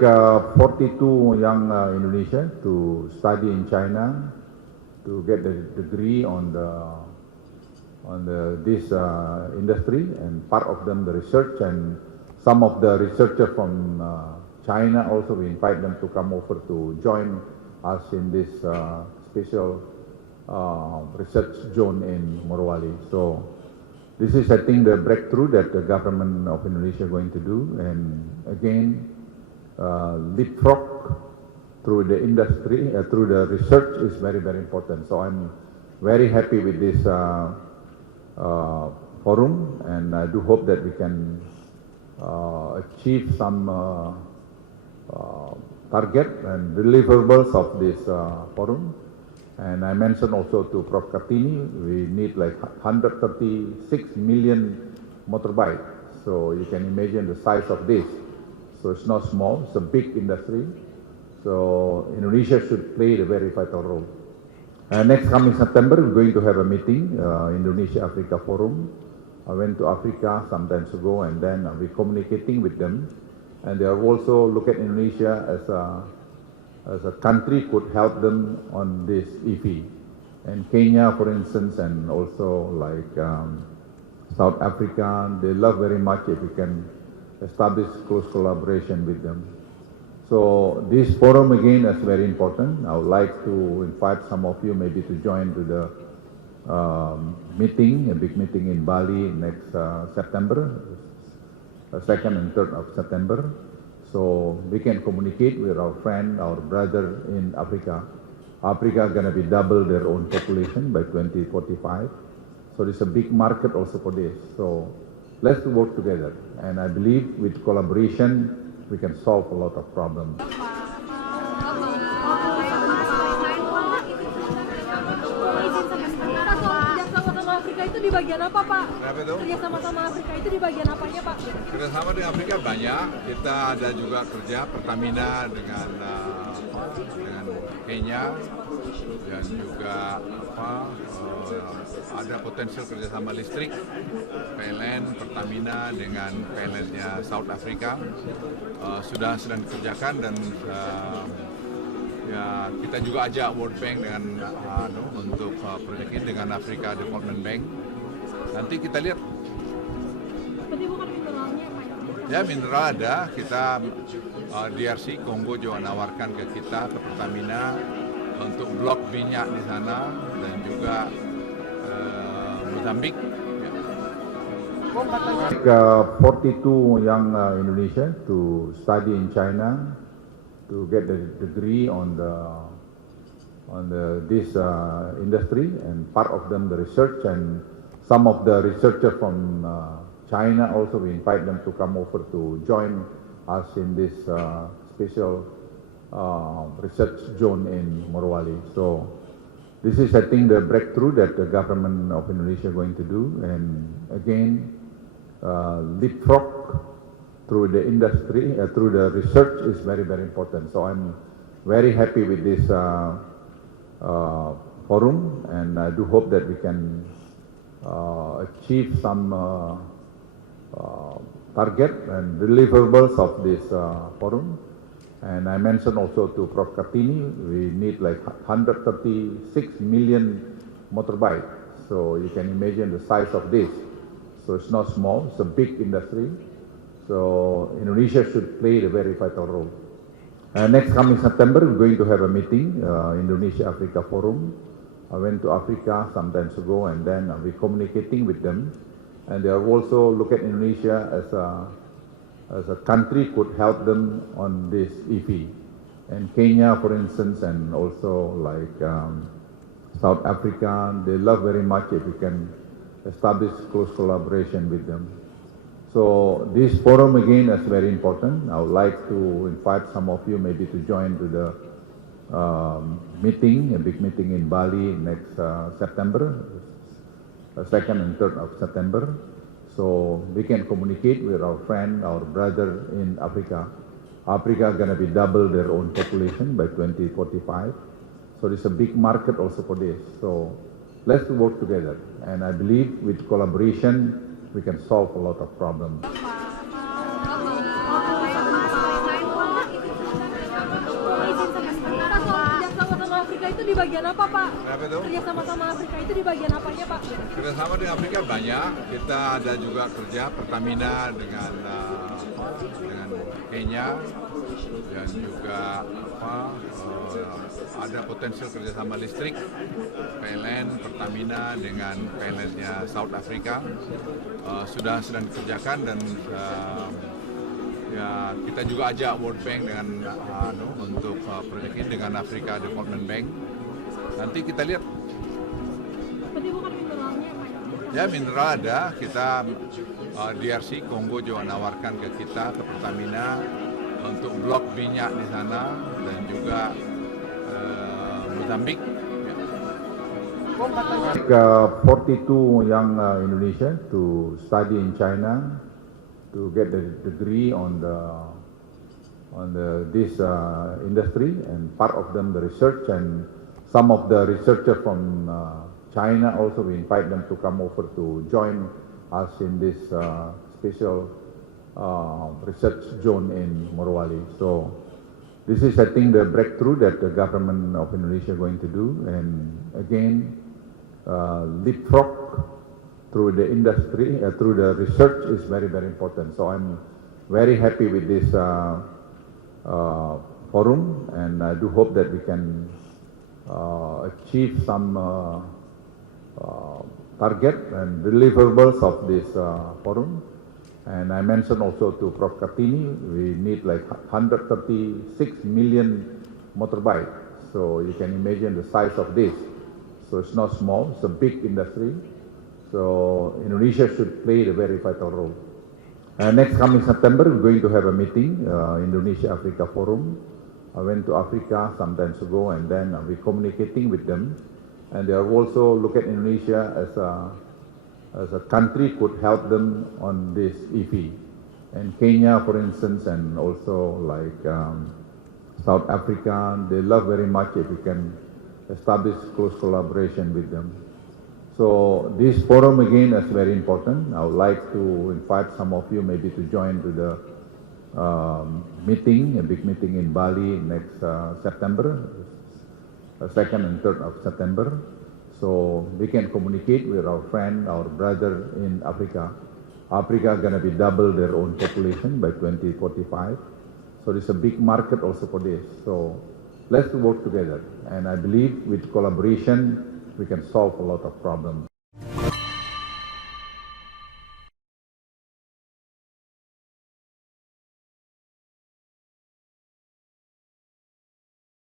42 young Indonesians to study in China to get a degree on this industry, and part of them the research, and some of the researchers from China also we invite them to come over to join us in this special research zone in Morowali. So this is, I think, the breakthrough that the government of Indonesia is going to do, and again, leapfrog through the industry, through the research is very, very important. So I'm very happy with this forum, and I do hope that we can achieve some target and deliverables of this forum. And I mentioned also to Prof. Kartini, we need like 136 million motorbikes. So you can imagine the size of this. So it's not small, it's a big industry. So Indonesia should play a very vital role. Next coming September, we're going to have a meeting, Indonesia-Africa Forum. I went to Africa some time ago, and then we're communicating with them. And they are also look at Indonesia as a country could help them on this EV. And Kenya, for instance, and also like South Africa, they love very much if we can establish close collaboration with them. So this forum again is very important. I would like to invite some of you maybe to join to the meeting, a big meeting in Bali next September, 2nd and 3rd of September. So we can communicate with our friend, our brother in Africa. Africa is going to be double their own population by 2045. So there's a big market also for this. So let's work together. And I believe with collaboration, we can solve a lot of problems. Itu di bagian apa, Pak? Kenapa itu? Kerjasama sama Afrika itu di bagian apanya, Pak? Kerjasama dengan Afrika banyak. Kita ada juga kerja Pertamina dengan Kenya, dan juga ada potensial kerjasama listrik PLN Pertamina dengan PLN-nya South Africa sudah sedang dikerjakan, dan ya kita juga ajak World Bank dengan untuk proyek ini dengan Africa Development Bank. Nanti kita lihat. Tapi bukan mineralnya, Pak? Ya, mineral ada. Kita DRC Kongo juga nawarkan ke kita, ke Pertamina, untuk blok minyak di sana, dan juga Mozambik. Ya. 42 young Indonesians to study in China to get a degree on this industry, and part of them the research, and some of the researchers from China also we invite them to come over to join us in this special research zone in Morowali. So this is, I think, the breakthrough that the government of Indonesia is going to do, and again, leapfrog through the industry, through the research is very, very important. So I'm very happy with this forum, and I do hope that we can achieve some target and deliverables of this forum. And I mentioned also to Prof. Kartini, we need like 136 million motorbikes. So you can imagine the size of this. So it's not small, it's a big industry. So Indonesia should play a very vital role. Next coming September, we're going to have a meeting, Indonesia-Africa Forum. I went to Africa some time ago, and then we're communicating with them. And they are also look at Indonesia as a country could help them on this EV. And Kenya, for instance, and also like South Africa, they love very much if we can establish close collaboration with them. So this forum again is very important. I would like to invite some of you maybe to join to the meeting, a big meeting in Bali next September, 2nd and 3rd of September. So we can communicate with our friend, our brother in Africa. Africa is going to be double their own population by 2045. So there's a big market also for this. So let's work together. And I believe with collaboration, we can solve a lot of problems. di bagian apa, Pak? Kenapa itu? Kerjasama sama Afrika itu di bagian apanya, Pak? Kerjasama dengan Afrika banyak. Kita ada juga kerja Pertamina dengan Kenya dan juga ada potensial kerjasama listrik PLN Pertamina dengan PLN-nya South Africa sedang dikerjakan dan ya kita juga ajak World Bank dengan untuk proyek ini dengan Africa Development Bank. Nanti kita lihat. Berarti bukan mineralnya, Pak? Ya mineral ada, kita DRC Kongo juga menawarkan ke kita, ke Pertamina untuk blok minyak di sana dan juga Mozambik. Like 42 young Indonesians to study in China to get the degree on this industry, and part of them the research, and some of the researchers from China also we invite them to come over to join us in this special research zone in Morowali. So this is, I think, the breakthrough that the government of Indonesia is going to do, and again, leapfrog through the industry, through the research is very, very important. So I'm very happy with this forum, and I do hope that we can achieve some target and deliverables of this forum. And I mentioned also to Prof. Kartini, we need like 136 million motorbikes. So you can imagine the size of this. So it's not small, it's a big industry. So Indonesia should play a very vital role. Next coming September, we're going to have a meeting, Indonesia-Africa Forum. I went to Africa some times ago, and then we're communicating with them. And they are also look at Indonesia as a country could help them on this EV. And Kenya, for instance, and also like South Africa, they love very much if we can establish close collaboration with them. So this forum again is very important. I would like to invite some of you maybe to join to the meeting, a big meeting in Bali next September, 2nd and 3rd of September. So we can communicate with our friend, our brother in Africa. Africa is going to be double their own population by 2045. So there's a big market also for this. So let's work together. And I believe with collaboration, we can solve a lot of problems.